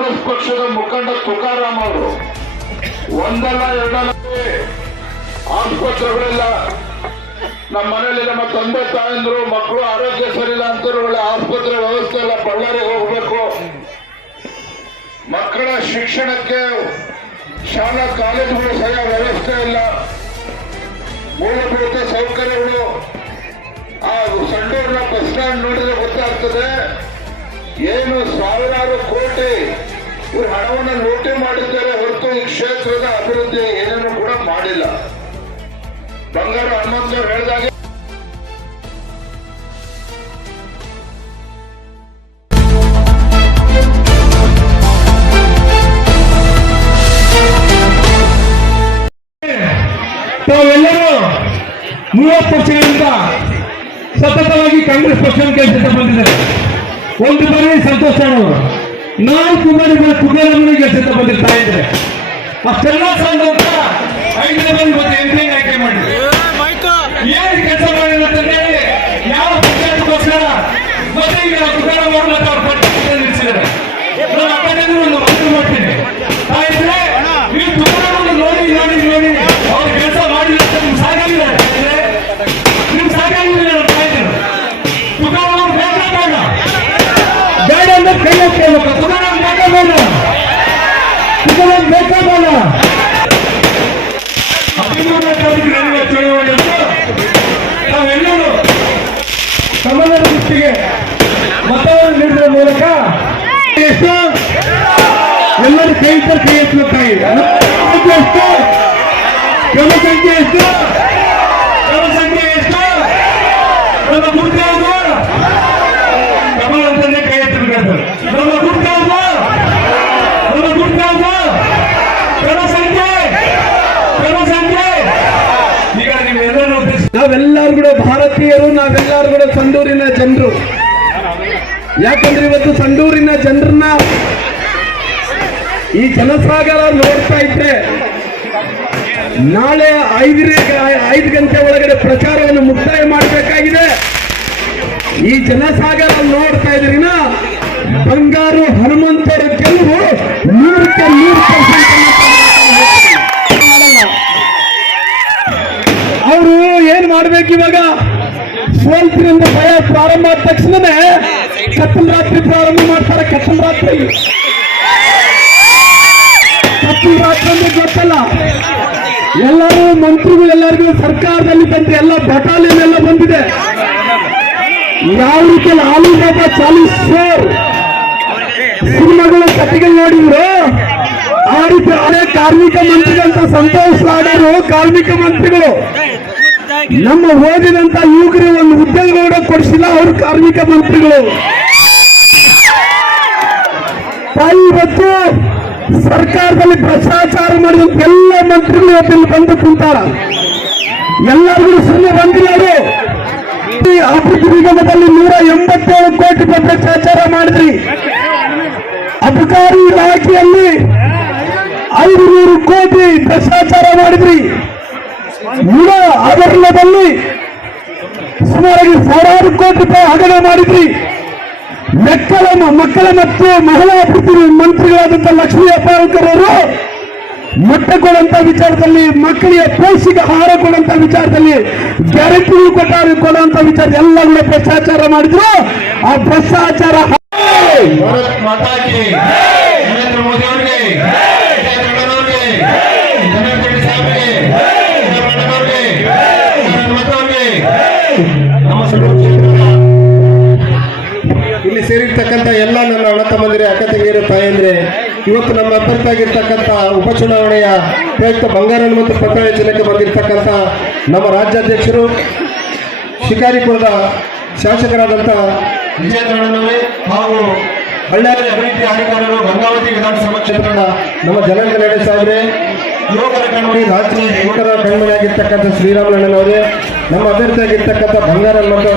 ಕಾಂಗ್ರೆಸ್ ಪಕ್ಷದ ಮುಖಂಡ ತುಕಾರಾಮ್ ಅವರು ಒಂದಲ್ಲ ಎರಡಲ್ಲ ಆಸ್ಪತ್ರೆಗಳೆಲ್ಲ ನಮ್ಮ ಮನೆಯಲ್ಲಿ ನಮ್ಮ ತಂದೆ ತಾಯಂದ್ರು ಮಕ್ಕಳು ಆರೋಗ್ಯ ಸರಿಯಿಲ್ಲ ಅಂತಾರೆ, ಒಳ್ಳೆ ಆಸ್ಪತ್ರೆ ವ್ಯವಸ್ಥೆ ಇಲ್ಲ, ಬಳ್ಳಾರಿಗೆ ಹೋಗ್ಬೇಕು. ಮಕ್ಕಳ ಶಿಕ್ಷಣಕ್ಕೆ ಶಾಲಾ ಕಾಲೇಜುಗಳು ಸರಿಯಾದ ವ್ಯವಸ್ಥೆ ಇಲ್ಲ, ಮೂಲಭೂತ ಸೌಕರ್ಯಗಳು. ಆ ಸಂಡೂರಿನ ಬಸ್ ಸ್ಟ್ಯಾಂಡ್ ನೋಡಿದ್ರೆ ಗೊತ್ತಾಗ್ತದೆ, ಏನು ಸಾವಿರಾರು ಕೋಟಿ ಇವರು ಹಣವನ್ನು ಲೂಟಿ ಮಾಡಿದ್ದಾರೆ ಹೊರತು ಈ ಕ್ಷೇತ್ರದ ಅಭಿವೃದ್ಧಿ ಏನೇನು ಕೂಡ ಮಾಡಿಲ್ಲ. ಬಂಗಾರ ಹನುಮಂತವ್ರು ಹೇಳಿದಾಗೆ ತಾವೆಲ್ಲರೂ 30 ವರ್ಷಗಳಿಂದ ಸತತವಾಗಿ ಕಾಂಗ್ರೆಸ್ ಪಕ್ಷವನ್ನು ಗೆಲ್ಲಿಸುತ್ತಾ ಬಂದಿದ್ದಾರೆ. ಒಂದು ಬಾರಿ ಸಂತೋಷ್ ಅವರು 4 ಬಾರಿ ತುಕಾರಾಮನಿಗೆ ಗೆಲ್ಲಿಸುತ್ತಾ ಬಂದಿರ್ತಾ ಇದ್ದಾರೆ. ಅಷ್ಟೆಲ್ಲ ಸಂತೋಷ 5ನೇ ಬಾರಿ ಮತ್ತೆ MP ಆಯ್ಕೆ ಮಾಡಿದ್ರು. ಏನು ಕೆಲಸ ಮಾಡಿಲ್ಲ ಅಂತಂದ್ರೆ ಯಾವ ಪಕ್ಷಕ್ಕೋಸ್ಕರ ಮತ್ತೆ ಈಗ ತುಕಾರಾಮ್ ಅವರು ಮತ್ತೆ ಅವ್ರ ಪಕ್ಷ ನಿಲ್ಲಿಸಿದ್ದಾರೆ. ನಾನು ಅಪ್ಪನಿಂದ ಒಂದು ಮಾತು ಮಾಡ್ತೀನಿ, ತಾಯಿದ್ರೆ ನೀವು ತುಕಾರಾಮನ್ನು ನೋಡಿ ನೋಡಿ ನೋಡಿ ಅವ್ರ ಕೆಲಸ ಮಾಡಿಲ್ಲ ಅಂತ ನಿಮ್ಗೆ ಸಾಕಾಗಿಲ್ಲ, ನಿಮ್ಗೆ ಸಾಕಾಗಿಲ್ಲ. ತುಕಾರಾಮ್ ಅವ್ರು ಬೇಡ ಬೇಡ ಬೇಡ ಅಂದ್ರೆ ಕೈ ಹಾಕಬೇಕು. ತುಕಾರಾಮ್ ಬೇಡ ಬೇಡ, ತುಕಾರಾಮ್ ಬೇಕಾ ಬೇಡ. ಚಳವಳಿ ನಾವೆಲ್ಲರೂ ಸಮಾನ ದೃಷ್ಟಿಗೆ ಮತವನ್ನು ನೀಡುವ ಮೂಲಕ ಎಷ್ಟು ಎಲ್ಲರೂ ಕೈ ಎತ್ತಬೇಕಾಗಿ ಎಷ್ಟು ಜನಸಂಖ್ಯೆ ಎಷ್ಟು ನಮ್ಮ ಗುರುತ ಕಮಲ ಅಂತಂದ್ರೆ ಕೈ ಎತ್ತಬೇಕಾಗ್ತದೆ. ನಮ್ಮ ಗುರುತ ಈಗ ನೀವೆಲ್ಲರೂ ನಾವೆಲ್ಲರೂ ಕೂಡ ಭಾರತೀಯರು, ನಾವೆಲ್ಲರೂ ಕೂಡ ಸಂಡೂರಿನ ಜನರು. ಯಾಕಂದ್ರೆ ಇವತ್ತು ಸಂಡೂರಿನ ಜನರನ್ನ ಈ ಜನಸಾಗರ ನೋಡ್ತಾ ಇದ್ರೆ ನಾಳೆ 5 ಗಂಟೆ ಒಳಗಡೆ ಪ್ರಚಾರವನ್ನು ಮುಕ್ತಾಯ ಮಾಡಬೇಕಾಗಿದೆ. ಈ ಜನಸಾಗರ ನೋಡ್ತಾ ಇದ್ರಿನ ಬಂಗಾರು ಹನುಮಂತರ ಗೆಲುವು 100% ಅವರು ಏನ್ ಮಾಡ್ಬೇಕು ಇವಾಗ, ಸೋಲ್ತಿನಿಂದ ಭಯ ಪ್ರಾರಂಭ ಆದ ತಕ್ಷಣನೇ ಕತ್ತಲ ರಾತ್ರಿ ಪ್ರಾರಂಭ ಮಾಡ್ತಾರೆ. ಕತ್ತಲ ರಾತ್ರಿ ಅಂದ್ರೆ ಗೊತ್ತಲ್ಲ, ಎಲ್ಲರೂ ಮಂತ್ರಿಗಳು ಎಲ್ಲರಿಗೂ ಸರ್ಕಾರದಲ್ಲಿ ಬಂದ್ರೆ ಎಲ್ಲ ಬಟಾಲಿಯನ್ ಎಲ್ಲ ಬಂದಿದೆ. ಯಾವ ರೀತಿಯಲ್ಲಿ ಆಲಿಬಾಬಾ ಚಾಲಿಸ್ವರ್ ಸಿನಿಮಾಗಳ ಕಥೆಗಳು ನೋಡಿದ್ರು, ಆ ರೀತಿ ಹಳೆ ಕಾರ್ಮಿಕ ಮಂತ್ರಿಗಳಂತ ಸಂತೋಷ್ ಲಾಡರು ಕಾರ್ಮಿಕ ಮಂತ್ರಿಗಳು. ನಮ್ಮ ಓದಿದಂತ ಯುವಕರಿಗೆ ಒಂದು ಉದ್ಯೋಗ ಕೊಡಿಸಿಲ್ಲ, ಅವರು ಕಾರ್ಮಿಕ ಮಂತ್ರಿಗಳು. ಇವತ್ತು ಸರ್ಕಾರದಲ್ಲಿ ಭ್ರಷ್ಟಾಚಾರ ಮಾಡಿದಂತ ಎಲ್ಲ ಮಂತ್ರಿಗಳು ಇವತ್ತಿಲ್ಲಿ ಬಂದು ಕುಂತಾರ. ಎಲ್ಲರಿಗೂ ಸುಮ್ಮನೆ ಬಂದಿಲ್ಲ. ಅವರು ಅಭಿವೃದ್ಧಿ ನಿಗಮದಲ್ಲಿ 187 ಕೋಟಿ ರೂಪಾಯಿ ಭ್ರಷ್ಟಾಚಾರ ಮಾಡಿದ್ರಿ. ಅಬಕಾರಿ ಇಲಾಖೆಯಲ್ಲಿ 500 ಕೋಟಿ ಭ್ರಷ್ಟಾಚಾರ ಮಾಡಿದ್ರಿ. ಹಗರಣದಲ್ಲಿ ಸುಮಾರು 1000 ಕೋಟಿ ರೂಪಾಯಿ ಹಗರಣ ಮಾಡಿದ್ರಿ. ಮಕ್ಕಳ ಮತ್ತು ಮಹಿಳಾ ಅಭಿವೃದ್ಧಿ ಮಂತ್ರಿಗಳಾದಂಥ ಲಕ್ಷ್ಮೀ ಹೆಬ್ಬಾಳ್ಕರ್ ಅವರು ಮೊಟ್ಟೆ ಕೊಡುವಂತ ವಿಚಾರದಲ್ಲಿ, ಮಕ್ಕಳಿಗೆ ಪೌಷ್ಟಿಕ ಆಹಾರ ಕೊಡುವಂತ ವಿಚಾರದಲ್ಲಿ, ಗ್ಯಾರಂಟಿಗಳು ಕೊಡುವಂತ ವಿಚಾರ ಎಲ್ಲ ಕೂಡ ಭ್ರಷ್ಟಾಚಾರ ಮಾಡಿದ್ರು. ಆ ಭ್ರಷ್ಟಾಚಾರ ನರೇಂದ್ರ ಮೋದಿ ಅವರಿಗೆ, ಇಲ್ಲಿ ಸೇರಿರ್ತಕ್ಕಂಥ ಎಲ್ಲ ನನ್ನ ಅಣ್ಣ ತಮ್ಮಂದಿರ ಅಕ್ಕ ತಂಗಿಯರು ತಾಯಂದ್ರೆ, ಇವತ್ತು ನಮ್ಮ ಅಭ್ಯರ್ಥಿಯಾಗಿರ್ತಕ್ಕಂಥ ಉಪಚುನಾವಣೆಯ ಪ್ರಯುಕ್ತ ಬಂಗಾರ ಮತ್ತು ಪತ್ರಚನಕ್ಕೆ ಬಂದಿರತಕ್ಕಂಥ ನಮ್ಮ ರಾಜ್ಯಾಧ್ಯಕ್ಷರು ಶಿಕಾರಿಪುರದ ಶಾಸಕರಾದಂಥ ವಿಜಯೇಂದ್ರಣ್ಣನವರೇ ಹಾಗೂ ಬಳ್ಳಾರಿ ಅಭಿವೃದ್ಧಿ ಅಧಿಕಾರಿಗಳು ಗಂಗಾವತಿ ವಿಧಾನಸಭಾ ಕ್ಷೇತ್ರದ ನಮ್ಮ ಜನಾರ್ದನ ಸಾಹೇಬ್ರೆ, ಯುವಕರ ಕಣ್ಮಣಿ ರಾಷ್ಟ್ರೀಯ ಯುವಕರ ಕಣ್ಮಣಿಯಾಗಿರ್ತಕ್ಕಂಥ ಶ್ರೀರಾಮಣ್ಣನವರೇ, ನಮ್ಮ ಅಭ್ಯರ್ಥಿಯಾಗಿರ್ತಕ್ಕಂಥ ಬಂಗಾರ ಮತ್ತು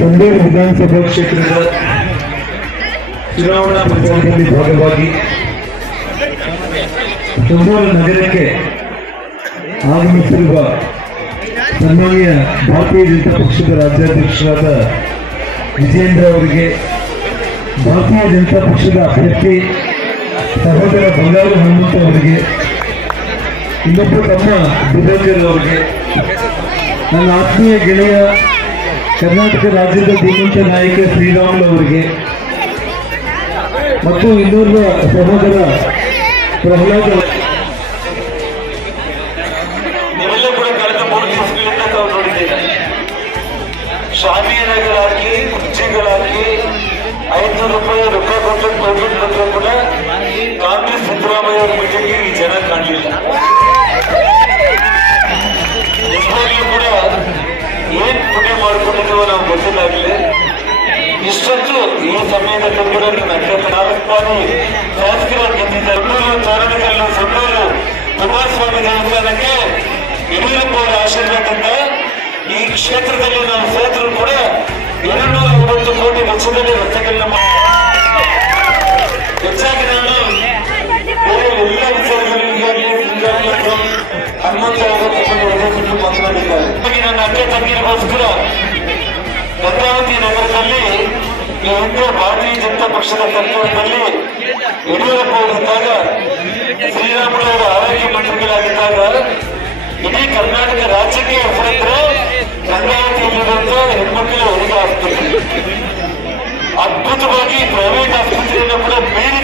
ಸಂಡೂರು ವಿಧಾನಸಭಾ ಕ್ಷೇತ್ರದ ಚುನಾವಣಾ ಪ್ರಚಾರದಲ್ಲಿ ಭಾಗವಾಗಿ ಸಂಡೂರು ನಗರಕ್ಕೆ ಆಗಮಿಸಿರುವ ಸನ್ಮಾನ್ಯ ಭಾರತೀಯ ಜನತಾ ಪಕ್ಷದ ರಾಜ್ಯಾಧ್ಯಕ್ಷರಾದ ವಿಜೇಂದ್ರ ಅವರಿಗೆ, ಭಾರತೀಯ ಜನತಾ ಪಕ್ಷದ ಅಭ್ಯರ್ಥಿ ಸಹೋದರ ಬಂಗಾರು ಹನುಮಂತ ಅವರಿಗೆ, ಇನ್ನೊಬ್ಬ ತಮ್ಮ ದುರ್ಗಾಕರ್ ಅವರಿಗೆ, ನನ್ನ ಆತ್ಮೀಯ ಗೆಳೆಯ ಕರ್ನಾಟಕ ರಾಜ್ಯದ ಧೀಮಂತ ನಾಯಕ ಶ್ರೀರಾಮುಲು ಅವರಿಗೆ ಮತ್ತು ಇನ್ನೋರ್ವ ಸಹೋದರ ಪ್ರಹ್ಲಾದ್ ನೀವೆಲ್ಲ ಕೂಡ ಕಳೆದ 3 ದಿವಸಗಳಿಂದ ತಾವು ನೋಡಿದ್ದೀರಿ. ಶಾಮಿಯಾನಗಳಾಗಿ, ಕುರ್ಚಿಗಳಾಗಿ 500 ರೂಪಾಯಿ ರೊಕ್ಕ ಕೊಟ್ಟು ಕೋವಿಡ್ ಬಂದರೂ ಕೂಡ ಕಾಂಗ್ರೆಸ್ ಸಿದ್ದರಾಮಯ್ಯ ಅವರ ಮೀಟಿಂಗ್ಗೆ ಈ ಜನ ಕಾಣಲಿಲ್ಲ. ನಿಜವಾಗ್ಲೂ ಕೂಡ ಏನ್ ಪುಣ್ಯ ಮಾಡ್ಕೊಂಡಿದ್ದೀವೋ ನಾವು ಗೊತ್ತಿಲ್ಲಾಗಲಿ. ಇಷ್ಟೊತ್ತು ಈ ಸಮಯದಲ್ಲಿ ಕೂಡ ನನ್ನ 4 ಬಾರಿ ಶಾಸಕರು ಗೆದ್ದಿದ್ದಾರೆ. ತೋರಣಗಲ್ಲು, ಸೊನ್ನೂರು ಕುಮಾರಸ್ವಾಮಿ ದೇವಸ್ಥಾನಕ್ಕೆ ಯಡಿಯೂರಪ್ಪ ಅವರ ಆಶೀರ್ವಾದದಿಂದ ಈ ಕ್ಷೇತ್ರದಲ್ಲಿ ನಾವು ಸೋತರು ಕೂಡ 250 ಕೋಟಿ ವೆಚ್ಚದಲ್ಲಿ ರಸ್ತೆಗಳನ್ನ ಹೆಚ್ಚಾಗಿ ನಾನು ಬೇರೆ ಎಲ್ಲ ವಿಚಾರಗಳಿಗೆ ಹನುಮಂತ ಮಾತನಾಡಿದ್ದಾರೆ. ನನ್ನ ಅಕ್ಕ ತಂಗಿರಿಗೋಸ್ಕರ ಗಂಗಾವತಿ ನಗರದಲ್ಲಿ ಈ ಹಿಂದೆ ಭಾರತೀಯ ಜನತಾ ಪಕ್ಷದ ಸರ್ಕಾರದಲ್ಲಿ ಯಡಿಯೂರಪ್ಪ ಅವರಿದ್ದಾಗ, ಶ್ರೀರಾಮುಲು ಅವರ ಆರೋಗ್ಯ ಮಂತ್ರಿಗಳಾಗಿದ್ದಾಗ ಇಡೀ ಕರ್ನಾಟಕ ರಾಜ್ಯಕ್ಕೆ ಹೆಸರಿದ್ರೆ ಗಂಗಾವತಿಯಲ್ಲಿರುವಂತ ಹೆಣ್ಮಕ್ಳ ಹೆರಿಗೆ ಆಸ್ಪತ್ರೆ, ಅದ್ಭುತವಾಗಿ ಪ್ರೈವೇಟ್ ಆಸ್ಪತ್ರೆಯನ್ನು ಕೂಡ ಮೀರಿ